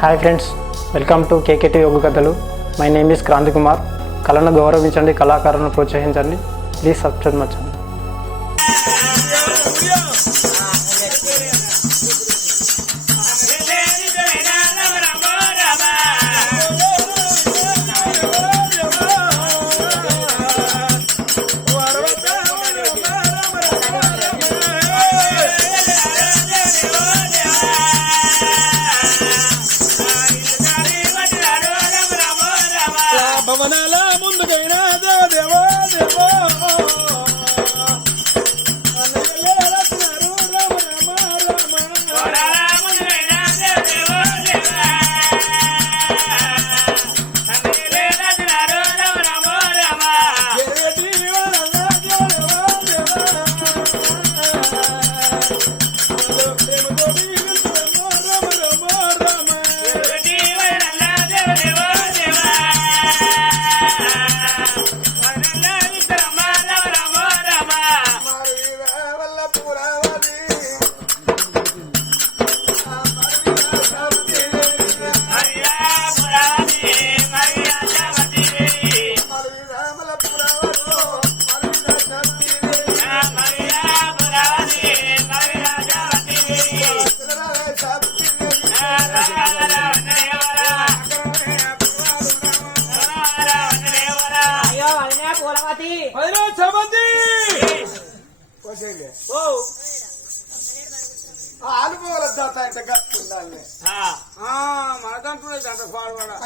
Hi friends, welcome to KKT యోగ కథలు. My name is Kranthi Kumar. కళను గౌరవించండి, కళాకారులను ప్రోత్సహించండి. Please subscribe my channel. భవనాల ముందుకైనా దేవో దేవో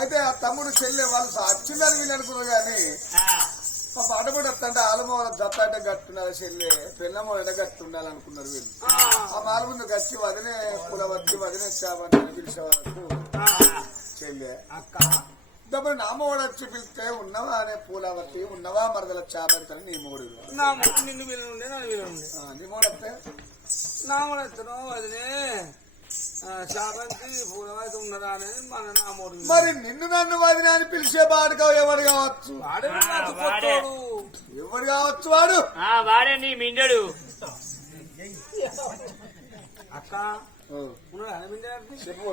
అయితే ఆ తమ్ముడు చెల్లె వాళ్ళు అచ్చిందని వీళ్ళు అనుకున్నారు కానీ మా పాట కూడా వస్తుంటే ఆలుమోల దత్త అంటే గట్టున్నారు చెల్లె పెన్నమో ఎడ గట్టు ఉండాలనుకున్నారు వీళ్ళు. ఆ మాల ముందు గచ్చి వదిలే కులవద్ది వదిలే చాబని పిలిచే వరకు చెల్లె అక్క డబ్బులు నా మొగడు వచ్చి పిలిస్తే ఉన్నవా అనే పూలవతి ఉన్నవా మరదల చాబంతని నీ మూడు నిన్ను వీలుండే నన్ను వీలుండే నీ మూడొస్తే నా మూడెత్తను వదిలే చాబంతి పూలవతి ఉన్నదా అనేది మన నా మూడు. మరి నిన్ను నన్ను వదిలే అని పిలిచే బాడుగా ఎవడు కావచ్చు, ఎవడు కావచ్చు వాడు వాడే నీ మిండడు అక్క చెప్పు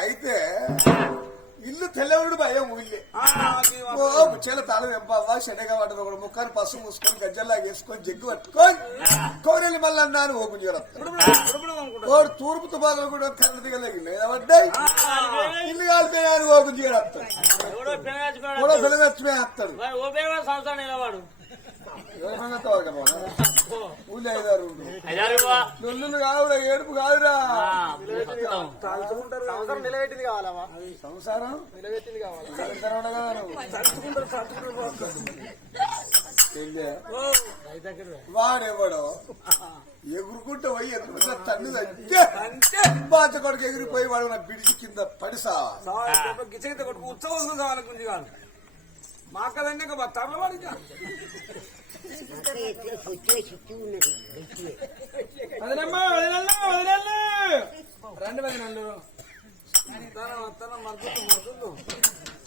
అయితే ఇల్లు తెల్లవుడు భయం ఊళ్ళే చెల్ల తాళం ఎంపవ్వా శనగ పట్టదు ఒక ముక్కని పసుపు మూసుకొని గజ్జల్లా వేసుకొని జగ్గు పట్టుకొని కోరెల్లి మళ్ళీ అన్నాను ఓపెన్ చేయడు తూర్పు తుపాకులు కూడా కరెంట్ దిగలేగి లేదబడ్డాయి ఇల్లు కాలిపోయాను ఓపెన్ చేయడు కూడా పిల్లగచ్చిమే వస్తాడు ఊళ్ళో 5,000 నొల్లు కాదురా, ఏడుపు కాదురా, నిలబెట్టింది కావాలా సంసారం నిలబెట్టింది కావాలి. వాడెవడో ఎగురుకుంటూ పోయి ఎదురు తన్ను అంటే బాచ కొడుకు ఎగిరిపోయి వాడు నా బిడిచి కింద పడిసా గిచ్చగిత కొడుకు ఉత్సవం కావాలి గుంజి కాదు మాకదన్నీ తరల వాడి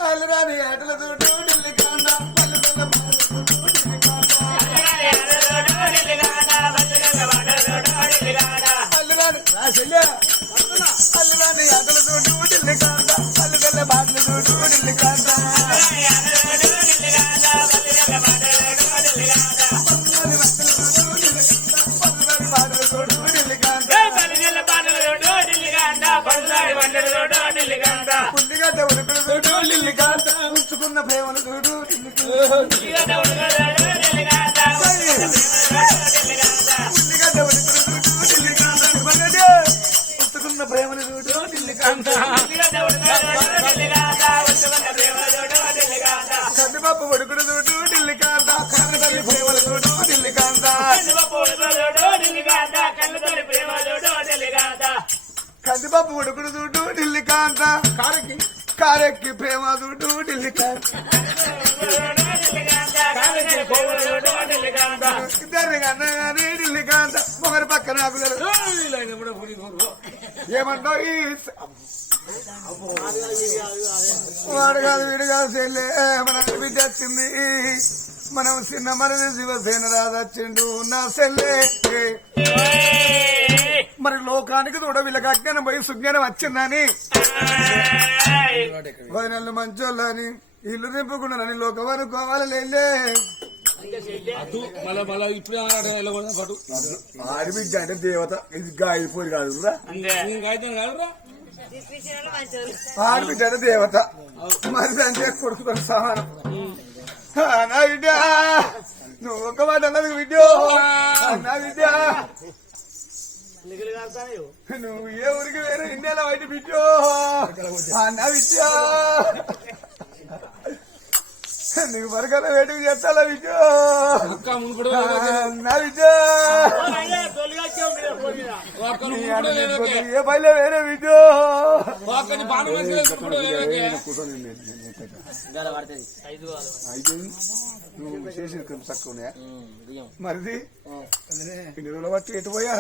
అల్లరాని ఆటల అల్లరాని ఆటలతో ఢిల్లీ కాండ పల్లె బాటలతో ఢిల్లీ కాండ ఉంచుకున్న ప్రేమను చూడు ఉంచుకున్న ప్రేమను చూడు కందిపప్పు ఉడుకుడు చూడు ఢిల్లీ కాంత కన్నతల్లి ప్రేమలు చూడు ఢిల్లీ కాంత కందిపప్పు ఉడుకుడు చూడు ఢిల్లీ కాంత కారెక్కి ప్రేమ చూడు ఢిల్లీ కాంత అన్నగానే ఢిల్లీ కాంత మొగరి పక్కన ఏమంటావు వాడు కాదు వీడు కాదు చెల్లె మన బిడ్డ వచ్చింది మనం చిన్న మరిది శివసేన రాజచ్చిండు నా సెల్లే మరి లోకానికి తోడ వీళ్ళకి అజ్ఞానం పోయి సుజ్ఞానం వచ్చిందని వదినలు మంచోళ్ళని ఇల్లు నింపుకున్నారని లోకం అనుకోవాలి లేలే ఆడిబిడ్డ అంటే దేవత ఇది గాయపోయి కాదు ఆడిబిడ్డ అంటే దేవత మరి అంటే కొడుకుతో సమానం నా బిడ్డ నువ్వు ఒక మాట అన్నది బిడ్డ నా బిడ్డ నువ్వు ఏ ఊరికి వేరే ఇండియాలో బయట బిడ్డ నా బిడ్డ నీకు మరకత వేటికి చేస్తాలా బిడ్డ నా బిడ్డ ఏ పైలే వేరే బిడ్డ నువ్వు చేసి తక్కువనే మరిది ఇన్ని రోజులు బట్టి ఎటు పోయా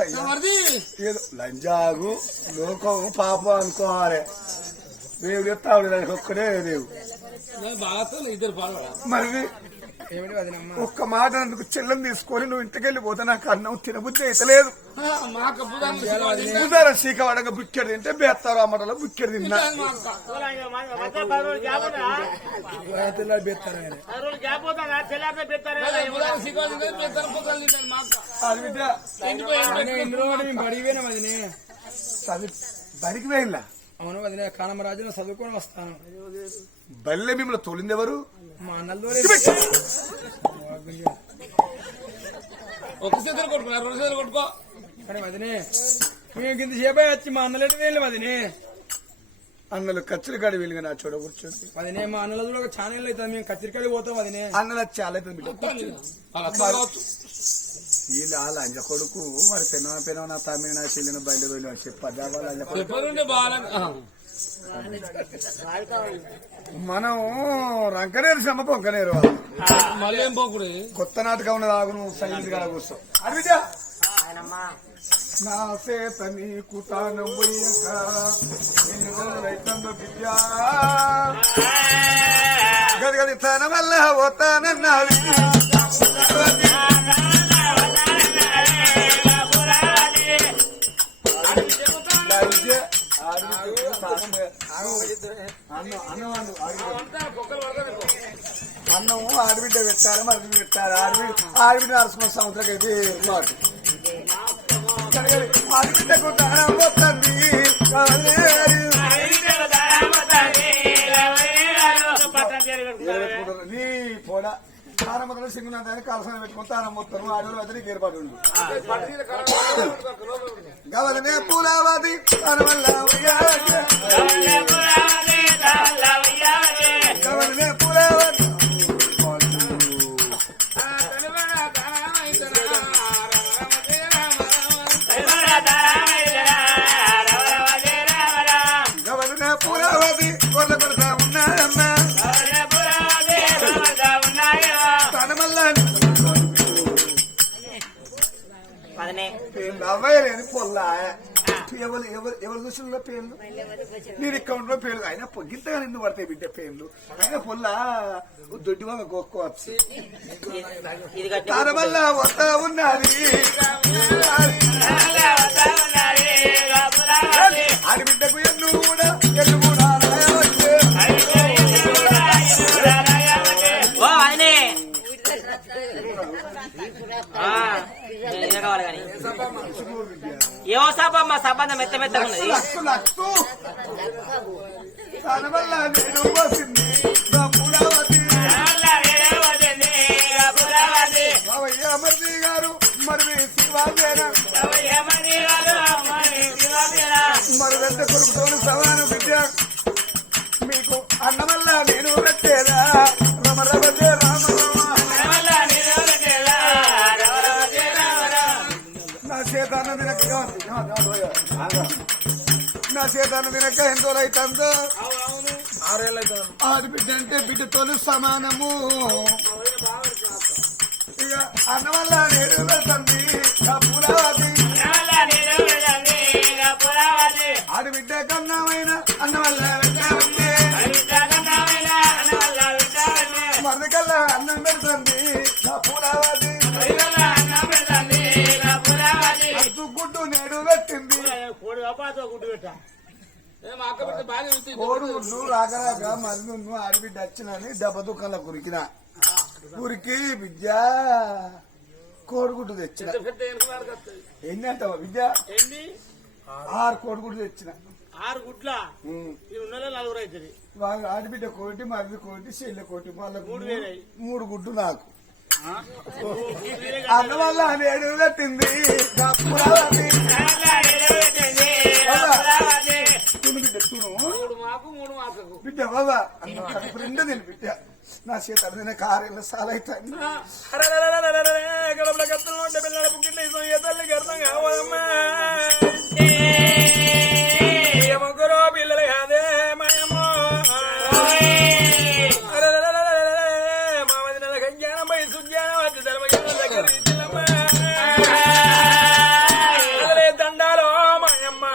ఏదో లంజాగు లోకం పాపం అనుకోవాలి రేవు చెప్తావు దానికి ఒక్కడే రేవు మరి ఒక్క మాట అందుకు చెల్లం తీసుకొని నువ్వు ఇంటికెళ్ళిపోతే నాకు అన్నం తినబుద్ధి అయితలేదు ఉదాహరణ సీక వాడక బుక్కెడు తింటే బేస్తారు ఆ మటలో బుక్కెడు తిన్నా బడికి వేయలా అవును వదిన కానమరాజులో చదువుకొని వస్తాను బల్లె మిమ్మల్ని తోలింది ఎవరు మా అన్నల్లో ఒక చేతులు కొట్టుకున్నారు 2 చేతులు కొట్టుకో కానీ వదినే మేము కింద సేపే వచ్చి మా అన్నలేటి వేయాలి వదినే అన్నలు కచ్చరికాడి వీలుగా నా చూడ కూర్చోండి వదినే మా అన్నల కూడా ఒక ఛానల్ అవుతుంది మేము కచ్చరికాడి పోతాం వదినే అన్నలు చాలా అవుతుంది వీళ్ళు వాళ్ళ అంజ కొడుకు మరి పెనవ నా తమ్మిన నా చెల్లిన బయలుదేరి అని చెప్పద్దా మనం రంకనేరు సమ్మ పొంకనేరు మళ్ళీ ఏం పోకుడు కొత్త నాటకం ఉన్నది ఆగు నువ్వు సైన్స్ గా కూర్చో అడివిజా నా సేత నీకు తాను పోయాక రైతంలో విద్యా గది తన వల్ల పోతానన్నా అన్నం ఆడబిడ్డ పెట్టాలి మరిది పెట్టాలి ఆడబిడ్డ నరసింహ సముద్రకైతే మాట ఆడబిడ్డకు పోతుంది నీ పోడా తారమ్మతో సింగునాథాన్ని కలసాన్ని పెట్టుకుని తారం మొత్తం ఆడవాళ్ళు అయితే నీకు ఏర్పాటు ఉంది గవలనే పూలావాది తన వల్ల గవలనే పూలావాది గవలనే పూలావాది కొల్ల కొడతా ఉన్నాయమ్మా అవ్వలేని పొల్లా ఎవరు చూసిన పేర్లు నేను అకౌంట్ లో పేర్లు అయినా పొగ్గితగా ఎందుకు పడతాయి బిడ్డ పేర్లు అయినా పొల్లా దొడ్డి వంగ గోక్కోవచ్చు తన వల్ల వస్తా ఉన్నది ఆడబిడ్డకు ఎన్ను కూడా ఏమో సాబ మా సంబంధం మెత్త మెత్త ఉన్నది తన వల్ల నేను వసింది అమర్జీ గారు మరి శివాజేనా మరి పెద్ద కొడుకుతో సవాను విద్య మీకు అన్న వల్ల నేను పెట్టేదా రమరవదే రామ నా చేతాను తినక ఎంతో అవుతుందో 6 ఏళ్ళు అవుతుంది ఆడబిడ్డ అంటే బిడ్డతో సమానము ఇక అన్న వల్ల నేను వెళ్తుంది ఆడబిడ్డ కన్నామైన అన్న వల్ల మరదకల్లా అన్నం పెడుతుంది గుడ్డు పెట్టా మా అక్క బిడ్డ బాగా ఇస్తుంది. కోడి గుడ్లు రాకరాక మరి నువ్వు ఆడిబిడ్డ వచ్చినని దెబ్బ దుఃఖంలో కురికిన కురికి విద్య కోడిగుడ్డు తెచ్చిన పెద్ద ఎనుకులాడికి వస్తుంది. ఎన్ని అంటావా విద్య ఎన్ని 6 కోడిగుడ్డు తెచ్చిన 6 గుడ్ల ఈ ఉన్నలో 4 అవుతుంది. వాళ్ళు ఆడిబిడ్డ కోటి మరిది కోటి చెల్లె కోటి వాళ్ళకు 3 గుడ్డు నాకు అన్న వల్ల 7 పెట్టింది బిడ్డ తును 3 మాకు 3 మాకు బిడ్డ బాబా అన్న రెండు తిని బిడ్డ నా చేత అడిగిన కారేళ్ళ సాల అవుతాయి గడపల కత్తులు ఉంటే పిల్లల పుట్టిన తల్లికి అర్థం కావాలమ్మా ముగ్గురు పిల్లలు కాదే మాయమ్మో మామది నెల కజ్ఞానం పై సుజ్ఞానం వచ్చి ధర్మజ్ఞానం దగ్గర ఇచ్చినమ్మా దండాలో మాయమ్మ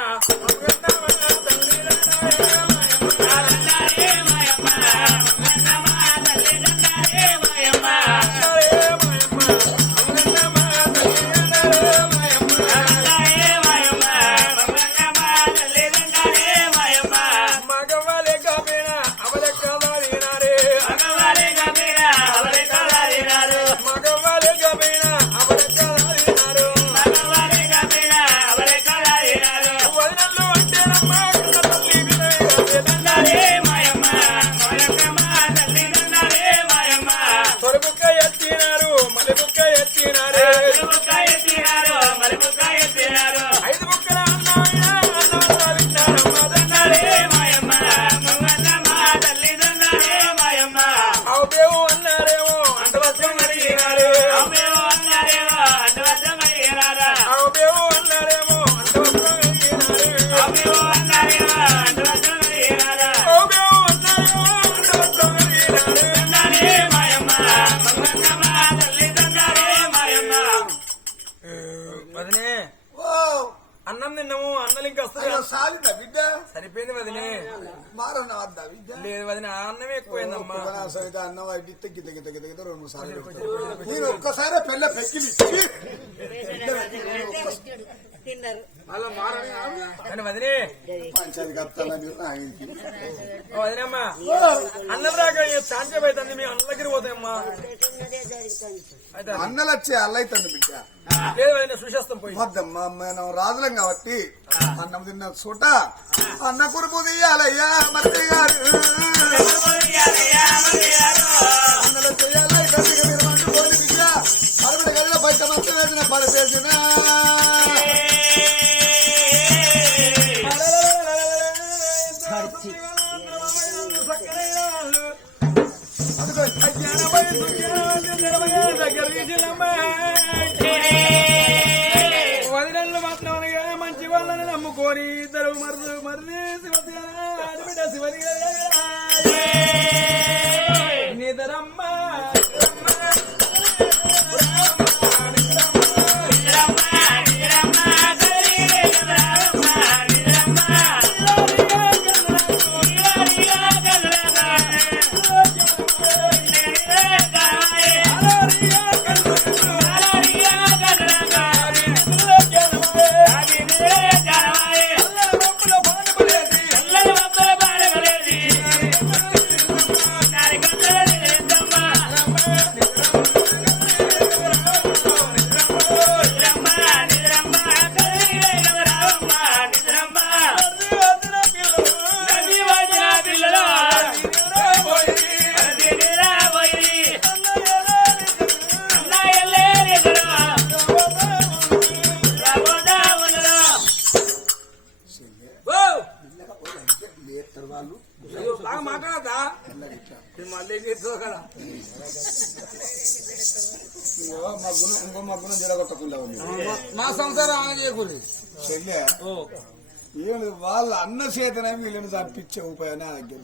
అన్నం తిన్నాము అన్నలు ఇంకా సాలిందా బిడ్డ సరిపోయింది వదినే మారన్న వద్దా విద్య లేదు వదిన అన్నమే ఎక్కువైందమ్మా అన్నం అడిగితే గిద్ద గిద్ద గిద్ద గిద్ద 2 సార్లు నేను ఒక్కసారి పెళ్ళ పెక్కి కానీ వదినే పంచాయతీ కప్తాను వదినమ్మా అన్నం రాక శాంతి అవుతుంది మీ అన్న దగ్గర పోతాయమ్మా అన్నలు వచ్చి అల్లైతుంది బిడ్డ లేదు వదిన సుశాస్తం పోయి వద్దమ్మా మనం రాజులం కాబట్టి అన్నం తిన్న చోట అన్న కురుపు తీయాలయ్యా మంత్రి గారు అన్నలు చేయాలి పోలి బిడ్డ అరవిడ గదిలో బయట మంత్రి వేసిన పడేసిన వదినలు మాత్రం మంచి వాళ్ళని నమ్ముకొని ఇద్దరు మర్రి శివబిడ్డ శివరి నిదరమ్మ బాగా మాట్లాడదా మళ్ళీ కదా ఇంకో మగ్గున జరగొట్టకుండా ఉంది మా సంసారం ఆమె చేయకూడదు. చెల్లె ఏం వాళ్ళ అన్న చేతనే వీళ్ళని తప్పించే ఉపాయం నా దగ్గర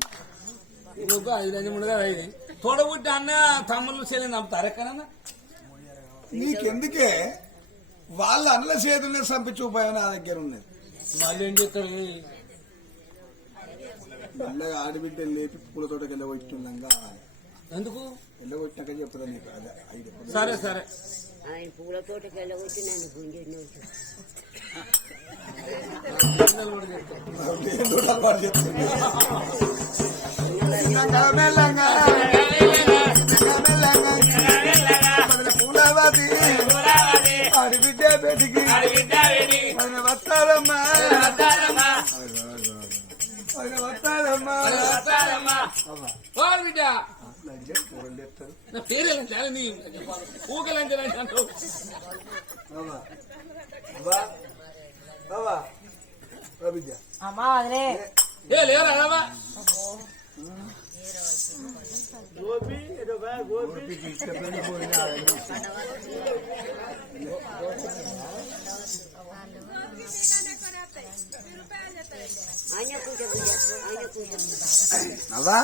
తోడబుట్టి అన్న తమ్ముళ్ళు చెల్లిని నమ్ముతారు ఎక్కడన్నా నీకెందుకే వాళ్ళ అన్న చేతులనే చంపించే ఉపాయం నా దగ్గర ఉన్నది. మళ్ళీ ఏం చేస్తారు మెల్లగా ఆడబిడ్డలు లేపి పూల తోటకి వెళ్ళగొట్టిండగా ఎందుకు వెళ్ళగొట్టినాక చెప్తా నీకు అదే ఐదు. సరే సరే ఆయన పూల తోటకి వెళ్ళగొట్టి నన్ను గుంజె పూలవాది ఆడిబిడ్డ బేటికి ఆయన వస్తారమ్మా ఆయన వస్తారమ్మా బిడ్డ నా పేరేంటే నీ ఊకలంటే అంటావు అమ్మా అదే ఏ లేరా రావా అవా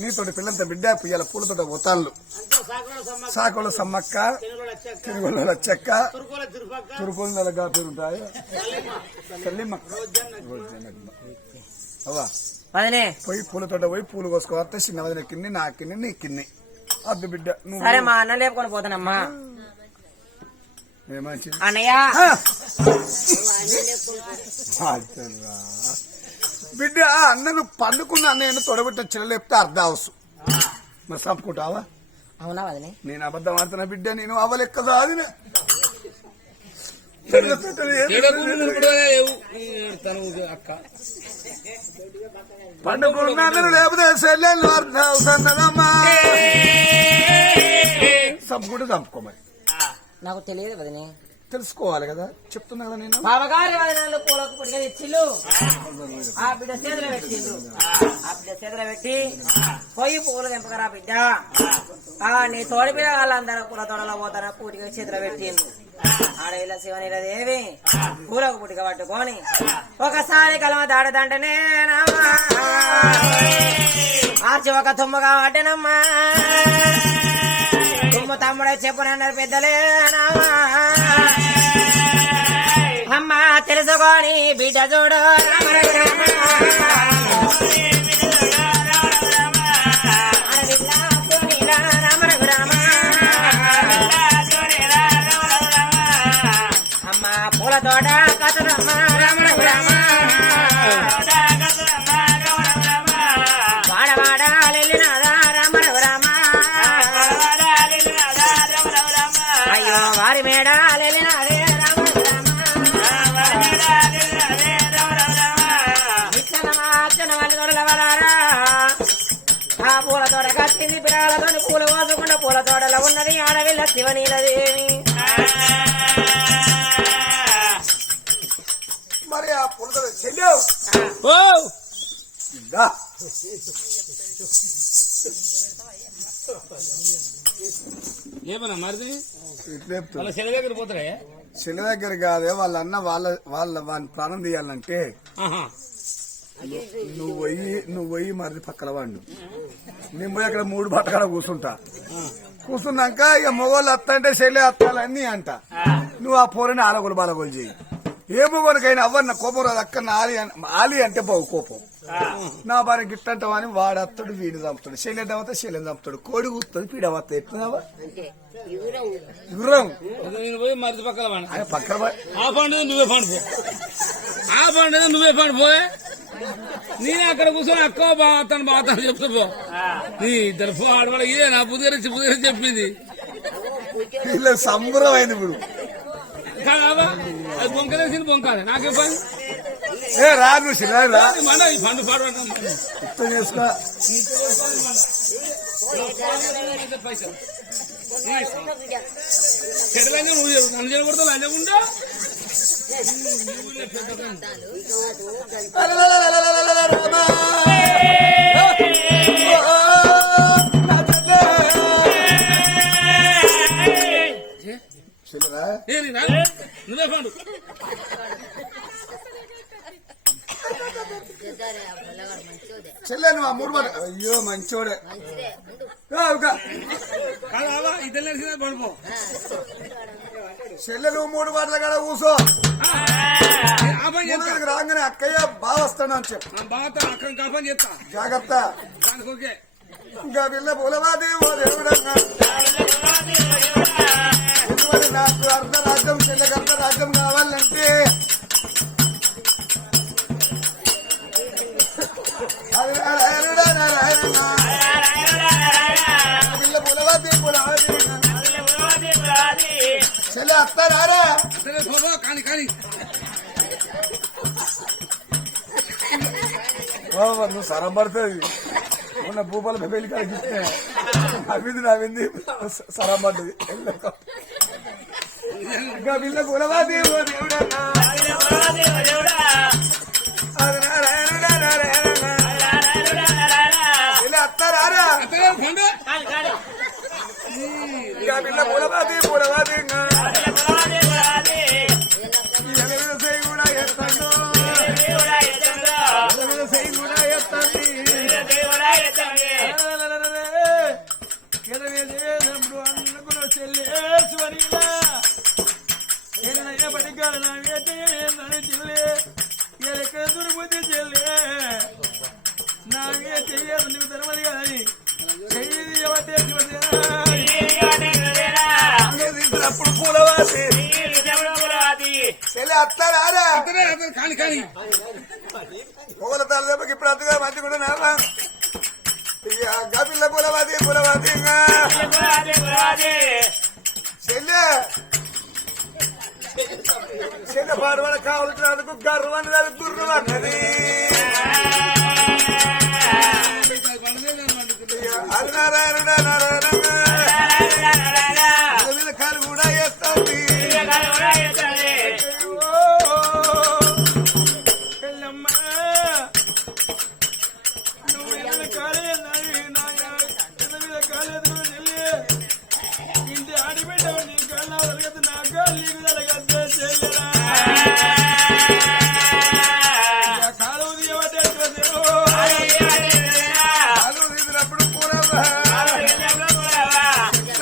నీతోటి పిల్లలతో బిడ్డ పుయ్యాల పూలతోట ఒతాళ్ళు సాకుల సమ్మక్క తిరుగుల చెక్క తురుకోల పేరుంటాయి అవా వదినే పోయి పూలతోట పోయి పూలు కోసుకోవస్తే చిన్న వదిన కిన్ని నా కిన్ని నీ కిన్ని అద్దు బిడ్డ నువ్వు సరే మా అన్న లేపుకొని పోతానమ్మా ఏమంచి అన్నయ్య బిడ్డ అన్నను పండుకున్న అన్నయ్యను తొడబెట్ట చెల్లెప్తే అర్ధ అవసు మరి చంపుకుంటావా అవునా వదినే నేను అబద్ధం ఆడుతున్నా బిడ్డ నేను అవలెక్క సాధిన అక్క పండుకున్న అన్నను లేకపోతే చెల్లెళ్ళు అర్ధ అవసన్నదమ్మా చంపుకుంటే చంపుకో మరి నాకు తెలియదు వదినే తెలుసుకోవాలి కదా చెప్తున్నా కదా నేను బావగారి వదినాలు పూలకు పుడిగా తెచ్చిళ్ళు ఆ బిడ్డ చేతులు పెట్టిండు ఆ బిడ్డ చేతులు పెట్టి పోయి పూలు తెంపకరా బిడ్డ నీ తోడి బిడ్డ వాళ్ళందరూ పూల తోడలో పోతారా పూటిగా చేతులు పెట్టిండు ఆడవిల్ల శివనీల దేవి పూలకు పుట్టిక పట్టుకొని ఒకసారి కలమ దాడదంటనే ఆర్చి ఒక తుమ్మగా పట్టనమ్మా తుమ్మ తమ్ముడే చెప్పునన్నారు పెద్దలేనామా అమ్మా తెలుసుకోని బిడ్డ చూడు అమ్మా పూల తోట కథలమ్మ రమణ రామ వాడవాడ వెళ్ళినాదా రమణ రామ అయ్యో వారి మేడ వెళ్ళినాదే ఆ పూల తోట కట్టింది పిల్లలతో పూలు కోసుకున్న పూల తోటలో ఉన్నది ఆడవిల్ల శివనీలదేవి మరి ఆ పూలతో చెల్లెవు ఏమన్నా మరిది ఇట్లేపుతుంది వాళ్ళ చెల్లి దగ్గర పోతారా చెల్లి దగ్గర కాదే వాళ్ళ అన్న వాళ్ళ ప్రాణం తీయాలంటే నువ్వు పోయి మరిది పక్కల వాడు నేను పోయి అక్కడ 3 బట్టకాడ కూర్చున్నాక ఇక మొగోళ్ళు అత్తంటే చెల్లి అత్తాలన్నీ అంట నువ్వు ఆ పోరని ఆలగొలు బాలగొలు చేయి ఏ మొగోనికైనా అవ్వన్న కోపం రాదు అక్క ఆలి అంటే బాగు కోపం నా భార్య గిట్టంటావా అని వాడు అత్తడు వీడు చంపుతాడు చెల్లె దవత చెల్లె చంపుతాడు కోడి కూస్తుంది పీడ వస్తా ఎట్లున్నావా గుర్రం నేను పోయి మరిది పక్కల వాడిని ఆయన పక్కన ఆ పండుగ నువ్వే పండుపో ఆ పండుగ నువ్వే పండుపోయే నేనే అక్కడ కూర్చొని అక్క బాతాను చెప్తా పో నీ ఇద్దరు పో ఆడవాళ్ళ ఇదే నా పుదిరించి చెప్పింది ఇలా సంబరం అయింది ఇప్పుడు కాదా అది బొంకలేసి బొంకాలి నాకే పని ఏ రాదు రా మన ఈ పండు పాడు ఇష్టం చేసుకో పైసలు చెడలంగా నువ్వు నన్ను చేయకూడదు లంచకుండా నువ్వే పండు చెల్లె నువ్వు ఆ 3 బాట అయ్యో మంచోడే ఇద్దరు పడిపో చెల్లె నువ్వు 3 బాటల కాడ కూసో రాగానే అక్కయ్య బాగా వస్తాను అని చెప్పు బాగా అక్కడ కాపని చెప్తా జాగ్రత్త దానికి ఓకే ఇంకా పిల్ల పూలవాది ఓ దేవుడంగా నాకు అర్ధరాజ్యం చెల్లెకి అర్ధరాజ్యం కావాలంటే చెల్లె అత్తారా సరే బాబా కానీ కానీ నువ్వు సరం పడుతుంది ఉన్న భూపాల పెళ్లి కలిగిస్తే అవింది నవ్వింది సరం పడ్డది ఇంకా వీళ్ళ కులవాది ఓ దేవుడా అత్తారా ఇక వీళ్ళ కులవాది కులవాది కూడా ఎత్తాడు కూడా ఎత్తండి ఎదవేదేనప్పుడు అన్నకున్న చెల్లేశ్వరిలా ఏదైనా పడికాడు నా వేటని చెల్లే ఎక్కడ దుర్బుద్ధి చెల్లే నా వే చెయ్యదు నువ్వు తెలవదు కానీ చెయ్యి తీసినప్పుడు పూలవాసి చెల్లి అత్తారా కానీ కానీ పూల తల్లికి ఇప్పుడు అత్తగా మంచి కూడా నామా పిల్ల పూలవాది పూలవాది చెల్లె చెల్లె పాడబడ కావాల్సినందుకు గర్వాన్ని అది దుర్రు అన్నది అది నారాయణ నారాయణ కాలు కూడా ఎత్తండి ఇంటి ఆడిపెట్టావు నీ కన్నా వరగదు నా నీకు జరగద్దు చెల్లెరా కాలు కాలు తీసినప్పుడు పూరవ్వ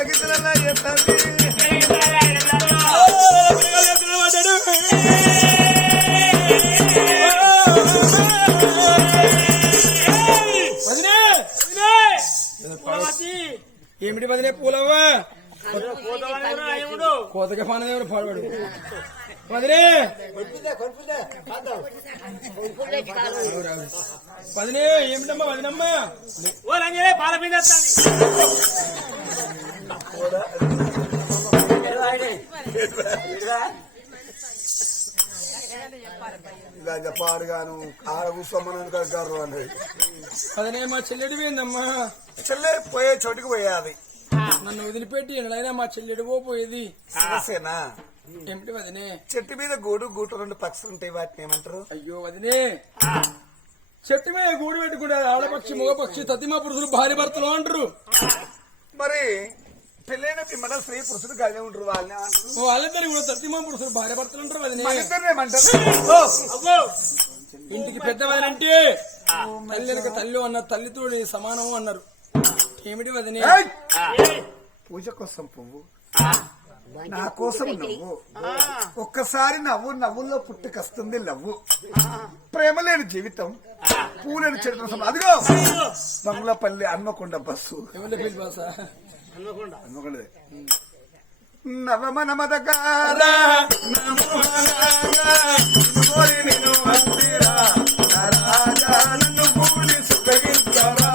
గిత్తలన్నా చేస్తాండి ఏమిటి బదిలే పూలవ్వా కోతగా పానదేవుడు పాడవాడు పదిలే పదిలే ఏమిటమ్మా వదినమ్మా పాల మీద ఇలా చెప్పాడుగాను ఆడ కూర్చోమని గారు అనేది అదనే మా చెల్లెడి పోయిందమ్మా. చెల్లె పోయే చోటుకి పోయేది నన్ను వదిలిపెట్టి ఎన్నడైనా మా చెల్లెడి పోయేది. సమస్యనా ఏమిటి వదినే? చెట్టు మీద గూడు గూటు రెండు పక్షులు ఉంటాయి, వాటిని ఏమంటారు? అయ్యో వదినే, చెట్టు మీద గూడు పెట్టుకుంటే ఆడపక్షి మగపక్షి తతిమా పురుషులు భార్య భర్తలు అంటారు. మరి పెళ్ళైన పిమ్మట స్త్రీ పురుషుడు కలిగి ఉంటారు, వాళ్ళని అంటారు. వాళ్ళిద్దరు కూడా తతిమా పురుషులు భార్య భర్తలు అంటారు వదినే. ఏమంటారు? ఇంటికి పెద్దవారంటే తల్లి వెనక తల్లి అన్నారు, తల్లితో సమానము అన్నారు. ఏమిటి వదినే? పూజ కోసం పువ్వు, నా కోసం నవ్వు, ఒక్కసారి నవ్వు, నవ్వుల్లో పుట్టుకొస్తుంది నవ్వు. ప్రేమ లేని జీవితం, పూలేని చరిత్ర. అదిగో బంగ్లాపల్లి హన్మకొండ బస్సు. నవమనమదగారా నన్ను పూలి సుఖగించరా.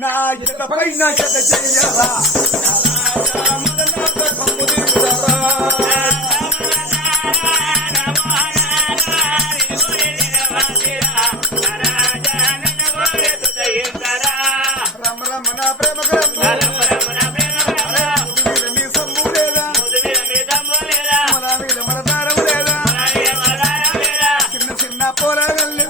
నా ఎద పైన చెయ్యరా రమ రమ నా ప్రేమ మన దారం లేదా చిన్న చిన్న పోరాగల్లు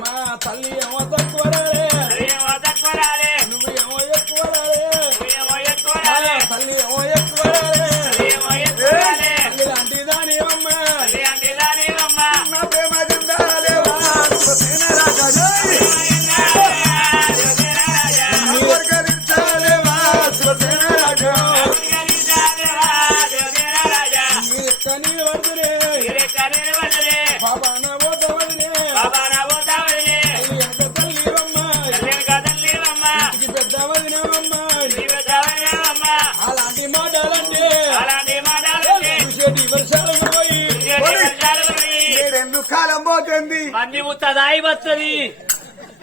మా తల్లి ఏమో తక్కువ నువ్వు ఏమో ఎక్కువ తల్లి ఏమో ఎక్కువ తల్లి లాంటి దానివమ్మా నా ప్రేమ జెండాలేవా శివసేన రాజా వర్గరించాలేవా శివసేన రాజా నీ ఎక్క నీళ్ళు పడుతురే బాబా నా పోత వదిలే తల్లి ఎంత తల్లివమ్మా ఇంటికి పెద్ద వదిలేవమ్మా అలాంటి మాటలంటే చూసేటి వర్షాలకు పోయి 7 కాలం పోతుంది మంది ముత్తది అయిపోతుంది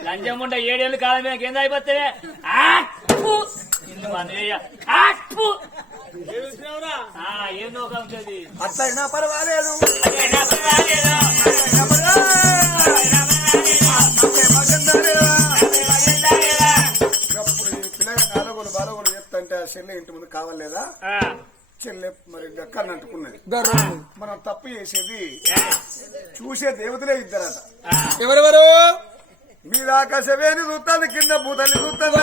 లంచం ఉంటే 7 ఏళ్ళు కాలం మీద కింద అయిపోతుంది ఏందో ఒక ఉంటుంది అట్లయినా పర్వాలేదు అప్పుడు ఈ పిల్లగా అలగోలు బాలగోలు చెప్తుంటే ఆ చెల్లె ఇంటి ముందు కావాలేదా చెల్లె మరి గక్కని అంటుకున్నది మనం తప్పు చేసేది చూసే దేవతలే ఇద్దరట ఎవరెవరు మీద ఆకాశవేని చూస్తుంది కింద భూతల్లి చూస్తుంది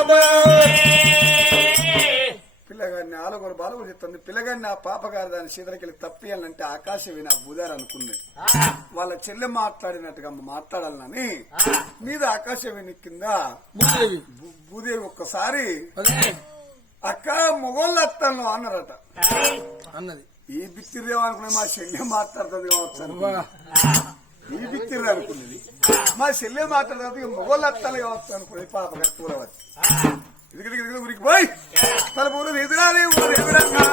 పిల్లగాడిని ఆలగోలు బాలగోలు చెప్తుంది పిల్లగాడిని ఆ పాపగారు దాని సీతలకెళ్ళి తప్పియాలంటే ఆకాశవేని ఆ భూదారు అనుకున్నది వాళ్ళ చెల్లె మాట్లాడినట్టుగా మాట్లాడాలని మీద ఆకాశవేణి కింద భూదేవి ఒక్కసారి అక్క మొగోళ్ళు వస్తాను అన్నారట అన్నది ఈ బిత్తిరేమో అనుకున్నది మా చెల్లె మాట్లాడుతుంది కావచ్చు ఈ బిత్తిర్రు అనుకున్నది మా చెల్లె మాట్లాడుతుంది మొగోళ్ళు వస్తాను కావచ్చు అనుకున్నది పాప గారు పూలవచ్చి ఇది ఊరికి పోయి తల పూలు ఎదురాలి ఊరు ఎదురంగా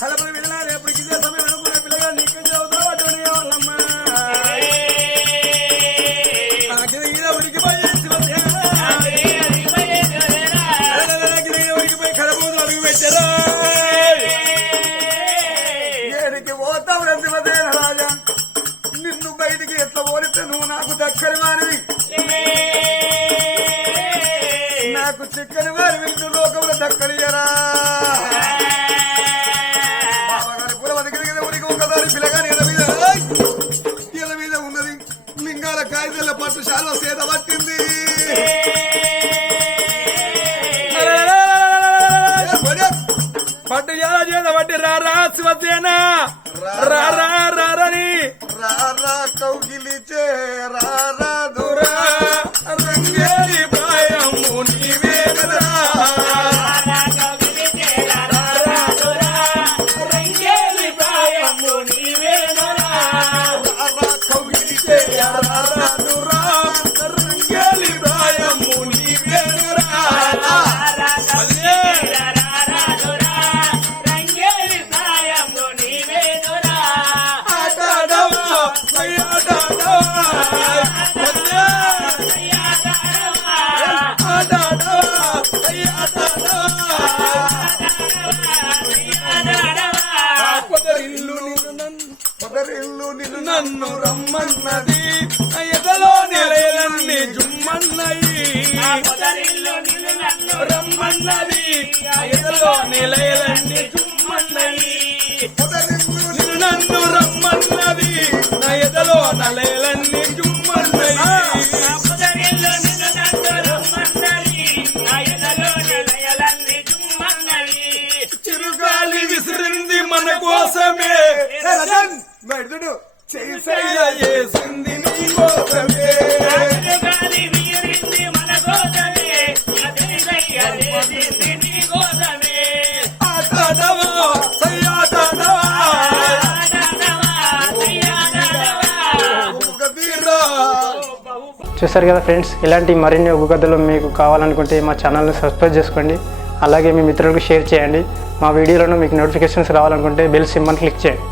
తలపులు వెళ్ళాలి ఎప్పటికి ఇదే సమయం అనుకునే పిల్లగా నీకు చదువుతావా వాళ్ళమ్మా ఉడికిపోయి ఉడికిపోయి కడబూదు అడుగు పెట్టారు ఏడికి పోతావు రంజిమదేన రాజా నిన్ను బయటికి ఎట్లా పోలితే నువ్వు నాకు దక్కని వారివి నాకు చిక్కని వారివి నువ్వు లోకంలో దక్కనియరా బాబాగారి పులవతికి ఉరికి ఒకదాని పిల్లగాని ఎద మీద ఉన్నది లింగాల కాగితాల పట్టు శాల సేద పట్టింది పట్టు ఎలా చేత పట్టి రారా శివసేన రారని రారా కౌగిలిచే రారా దురా రంగేలి ప్రాయము నీవేనరా రంగేలి ప్రాయము నీవేనరా రారా కౌగిలిచే రారా దురా రంగేలి ప్రాయము నీవేనరా పొదరిల్లు నిన్ను నన్ను రమ్మన్నది ఎదలో నిలయలన్నీ జుమ్మన్నయి రమ్మన్నది ఎదలో నిలయలన్నీ జుమ్మన్నయి నిన్ను నన్ను రమ్మన్నది నా ఎదలో నిలయలన్నీ జుమ్మన్నయి చిరుగాలి విసిరింది మన కోసమే మెడుడు చెయ్యి చేసింది నీ కోసమే ఆటాడవా సయ్యాటాడవా చూసారు కదా ఫ్రెండ్స్, ఇలాంటి మరిన్ని ఒగ్గు కథలు మీకు కావాలనుకుంటే మా ఛానల్ని సబ్స్క్రైబ్ చేసుకోండి. అలాగే మీ మిత్రులకు షేర్ చేయండి. మా వీడియోలను మీకు నోటిఫికేషన్స్ రావాలనుకుంటే బెల్ సింబల్ క్లిక్ చేయండి.